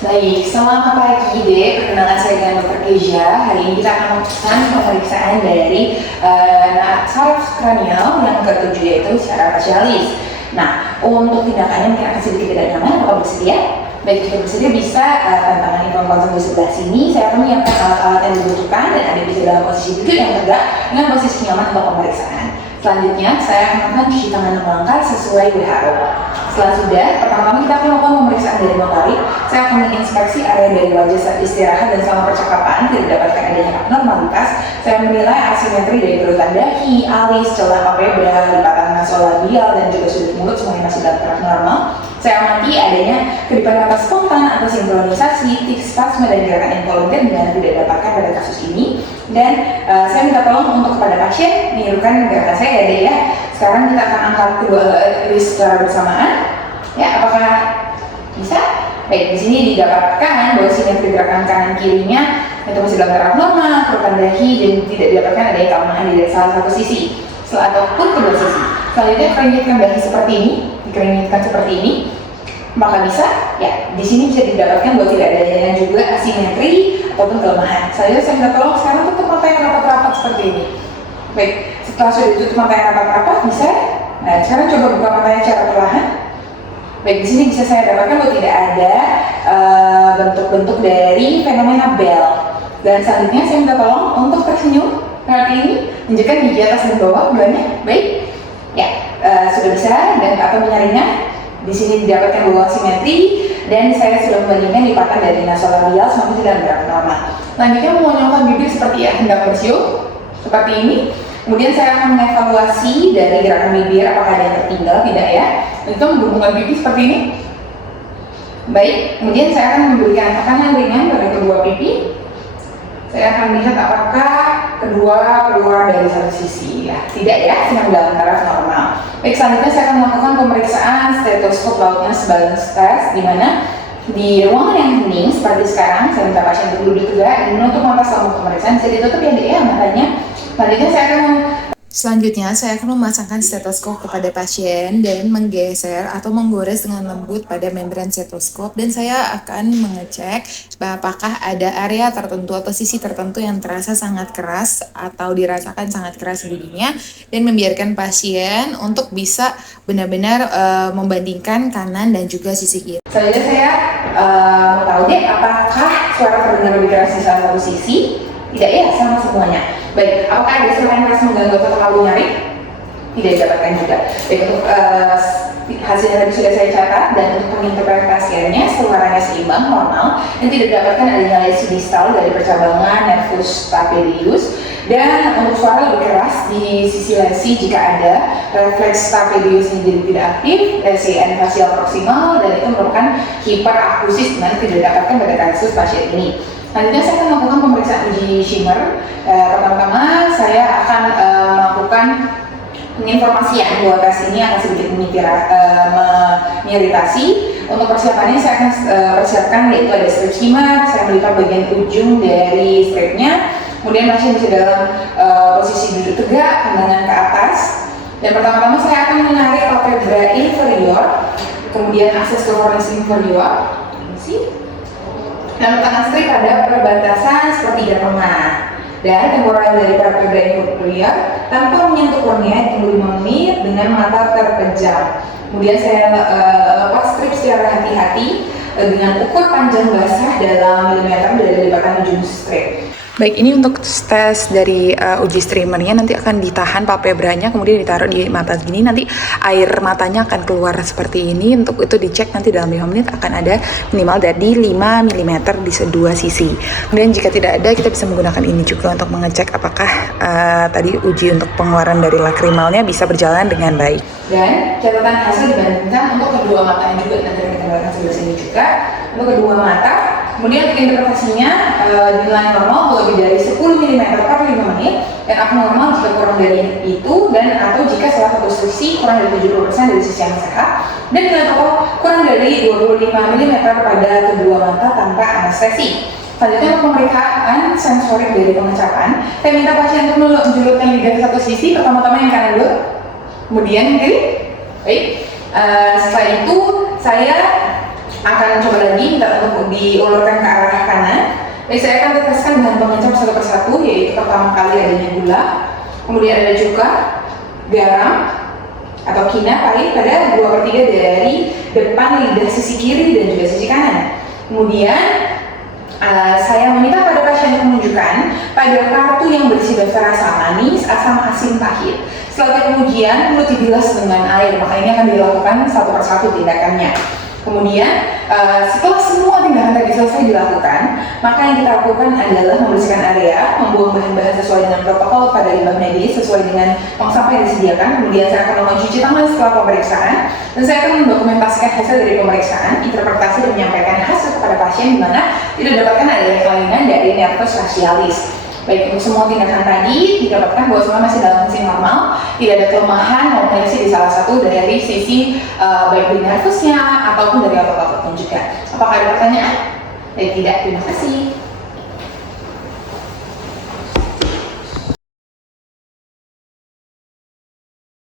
Baik, selamat pagi Dek. Perkenalkan saya dengan Dr. Keja. Hari ini kita akan melakukan pemeriksaan dari saraf kranial yang ketujuh, yaitu secara pasialis. Nah, untuk tindakannya mungkin akan sedikit tidak nyaman. Apakah bersedia? Baik, jika bersedia bisa tantangan konsen di sebelah sini. Saya akan menyiapkan alat-alat yang dibutuhkan dan ada bisa dalam posisi duduk yang tegak dengan posisi nyaman untuk pemeriksaan. Selanjutnya, saya akan melakukan cuci tangan 6 langkah sesuai WHO. Setelah sudah, pertama-tama kita akan melakukan pemeriksaan dari notarik. Saya akan menginspeksi area dari wajah saat istirahat dan selama percakapan tidak didapatkan adanya abnormalitas. Saya menilai asimetri dari berurutan dahi, alis, celah palpebra, lipatan nasolabial dan juga sudut mulut semuanya masih dalam taraf normal. Saya amati adanya kedipan mata spontan atau sinkronisasi, tik spasme dan gerakan involunter yang tidak didapatkan pada kasus ini. Dan saya minta tolong untuk kepada pasien menirukan gerakan saya ya deh ya. Sekarang kita akan angkat kedua wrist secara bersamaan. Ya, apakah bisa? Baik, di sini didapatkan bahwa simetri gerakan kanan kirinya itu masih dalam taraf normal, kerutan dahi dan tidak didapatkan adanya kelemahan di salah satu sisi ataupun kedua sisi. Selanjutnya keringitkan dahi seperti ini, dikeringitkan seperti ini. Maka bisa, ya di sini bisa didapatkan bahwa tidak adanya juga asimetri ataupun kelemahan. Saya minta tolong sekarang tutup mata yang rapat-rapat seperti ini. Baik, setelah sudah ditutup mata yang rapat-rapat, bisa. Nah, sekarang coba buka matanya secara perlahan. Baik, di sini bisa saya dapatkan bahwa tidak ada bentuk-bentuk dari fenomena Bell. Dan selanjutnya saya minta tolong untuk tersenyum seperti ini, tunjukkan gigi atas dan bawah bulannya. Baik, ya sudah bisa dan atau menyaringnya. Di sini didapatkan bahwa simetri dan saya sudah membandingkan lipatan dari nasolabial sama tidak berat normal. Selanjutnya mengonyokan bibir seperti hendak bersiul seperti ini. Kemudian saya akan mengevaluasi dari gerakan bibir apakah ada yang tertinggal tidak ya. Itu menghubungkan bibir seperti ini. Baik, kemudian saya akan memberikan tekanan ringan pada kedua pipi. Saya akan melihat apakah kedua keluar dari satu sisi ya. Tidak ya, sedang dalam taraf normal. Baik, selanjutnya saya akan melakukan pemeriksaan stetoskop loudness balance test, di mana di ruangan yang hening seperti sekarang saya minta pasien untuk duduk tegak dan menutup mata selama pemeriksaan. Bisa ditutup ya matanya. Selanjutnya saya akan memasangkan stetoskop kepada pasien dan menggeser atau menggores dengan lembut pada membran stetoskop, dan saya akan mengecek apakah ada area tertentu atau sisi tertentu yang terasa sangat keras atau dirasakan sangat keras bunyinya, dan membiarkan pasien untuk bisa benar-benar membandingkan kanan dan juga sisi kiri. Selanjutnya saya mau tahu deh apakah suara terdengar lebih keras di salah satu sisi. Tidak ya, sama semuanya. Baik, apakah ada suara yang keras mengganggu atau terlalu nyaring? Tidak didapatkan juga. Baik, untuk hasilnya tadi sudah saya catat, dan untuk penginterpretasiannya suaranya seimbang, normal, dan tidak didapatkan adanya lesi distal dari percabangan nervus stapedius. Dan untuk suara lebih keras di sisi lesi jika ada refleks stapedius ini jadi tidak aktif, lesi facial proximal, dan itu merupakan hiperakusis dan tidak didapatkan pada kasus pasien ini. Selanjutnya saya akan melakukan pemeriksaan uji shimmer. Pertama-tama saya akan melakukan penginformasian bahwa tes ini akan sedikit mengiritasi. Untuk persiapannya saya akan persiapkan yaitu ada strip shimmer. Saya melipat bagian ujung dari stripnya. Kemudian pasien bisa dalam posisi duduk tegak, pandangan ke atas. Dan pertama-tama saya akan menarik palpebra inferior, kemudian akses ke cornea inferior. Dan letakkan strip pada perbatasan sepertiga tengah, dan temporal dari palpebra inferior tanpa menyentuh kornea tunggu 5 menit dengan mata terpejam. Kemudian saya lepas strip secara hati-hati dengan ukur panjang basah dalam milimeter dari lipatan ujung strip. Baik, ini untuk tes dari uji streamernya. Nanti akan ditahan palpebranya, kemudian ditaruh di mata gini. Nanti air matanya akan keluar seperti ini. Untuk itu dicek nanti dalam 5 menit akan ada minimal dari 5 mm di kedua sisi. Kemudian jika tidak ada, kita bisa menggunakan ini juga untuk mengecek apakah tadi uji untuk pengeluaran dari lakrimalnya bisa berjalan dengan baik. Dan catatan hasil dibandingkan untuk kedua matanya juga. Nanti kita gambarkan sebelah sini juga untuk kedua mata. Kemudian untuk interpretasinya nilai normal lebih dari 10 mm per 5 menit, dan abnormal jika kurang dari itu, dan atau jika salah satu sisi kurang dari 70% dari sisi yang sehat, dan nilai total kurang dari 25 mm pada kedua mata tanpa anestesi. Selanjutnya untuk pemeriksaan sensorik dari pengecapan, saya minta pasien untuk menjulurkan lidah ke satu sisi, pertama-tama yang kanan dulu, kemudian yang kiri. Baik, setelah itu saya akan coba lagi minta untuk diulurkan ke arah kanan. Jadi saya akan teteskan bahan pengencap satu persatu, yaitu pertama kali adanya gula, kemudian ada cuka, garam atau kina pahit pada 2/3 dari depan lidah sisi kiri dan juga sisi kanan. Kemudian saya meminta pada pasien menunjukkan pada kartu yang berisi daftar rasa manis, asam, asin, pahit. Setelah kemudian mulut dibilas dengan air, maka ini akan dilakukan satu persatu tindakannya. Kemudian setelah semua tindakan tadi selesai dilakukan, maka yang kita lakukan adalah membersihkan area, membuang bahan-bahan sesuai dengan protokol pada limbah medis sesuai dengan tong sampah yang disediakan. Kemudian saya akan melakukan cuci tangan setelah pemeriksaan, dan saya akan mendokumentasikan hasil dari pemeriksaan, interpretasi dan menyampaikan hasil kepada pasien di mana tidak dapatkan adanya kelainan dari nervus facialis. Baik, untuk semua tindakan tadi didapatkan bahwa semua masih dalam fungsi normal, tidak ada kelemahan maupun lesi di salah satu dari sisi baik di nervusnya ataupun dari otot-otot pun juga. Apakah ada pertanyaan? Tidak, terima kasih.